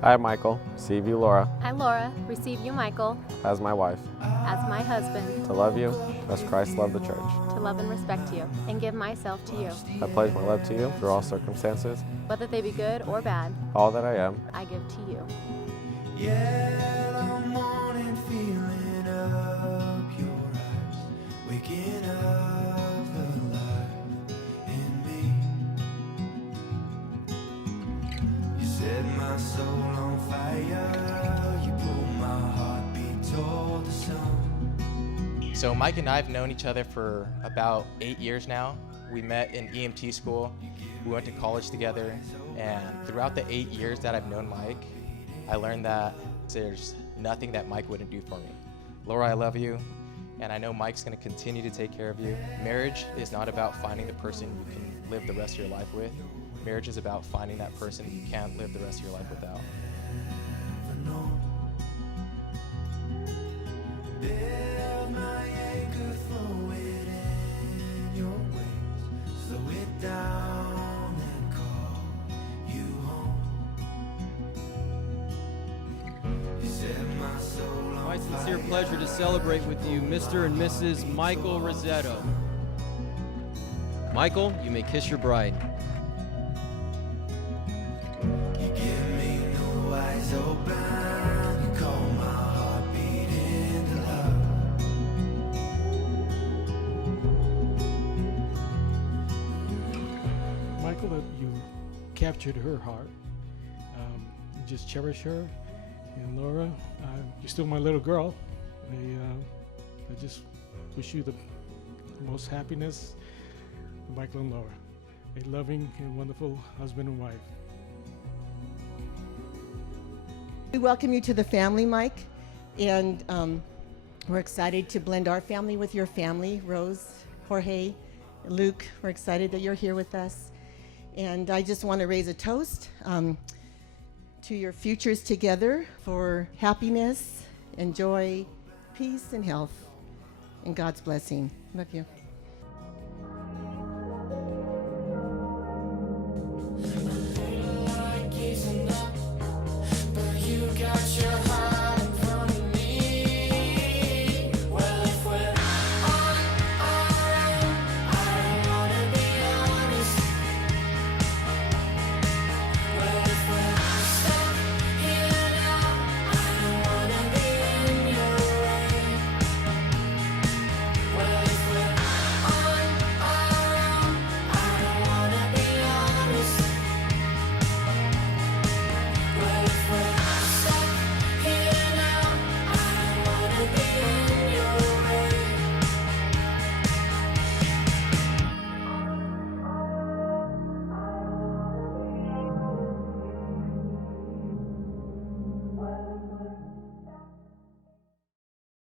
I, Michael, receive you, Laura, I, Laura, receive you, Michael, as my wife, as my husband, to love you as Christ loved the church. to love and respect you, and give myself to you. I pledge my love to you through all circumstances. Whether they be good or bad, All that I am, I give to you. Yellow morning feeling up your eyes, waking up the life in me. You set my soul on fire, you pull my heartbeat toward the sun. So Mike and I have known each other for about 8 years now. We met in EMT school, we went to college together, and throughout the 8 years that I've known Mike, I learned that there's nothing that Mike wouldn't do for me. Laura, I love you, and I know Mike's gonna continue to take care of you. Marriage is not about finding the person you can live the rest of your life with. Marriage is about finding that person you can't live the rest of your life without. Build my anchor, throw it in your waves, slow it down and call you home. You set my soul on My sincere pleasure to celebrate with you Mr. and Mrs. Michael Rosetto. Michael, you may kiss your bride. You give me no eyes open, you call my heartbeat into love. Michael, that you captured her heart. Just cherish her. And Laura, you're still my little girl. I just wish you the most happiness. Michael and Laura, a loving and wonderful husband and wife. We welcome you to the family, Mike, and we're excited to blend our family with your family. Rose, Jorge, Luke, we're excited that you're here with us. And I just want to raise a toast to your futures together for happiness and joy, peace and health, and God's blessing. Love you.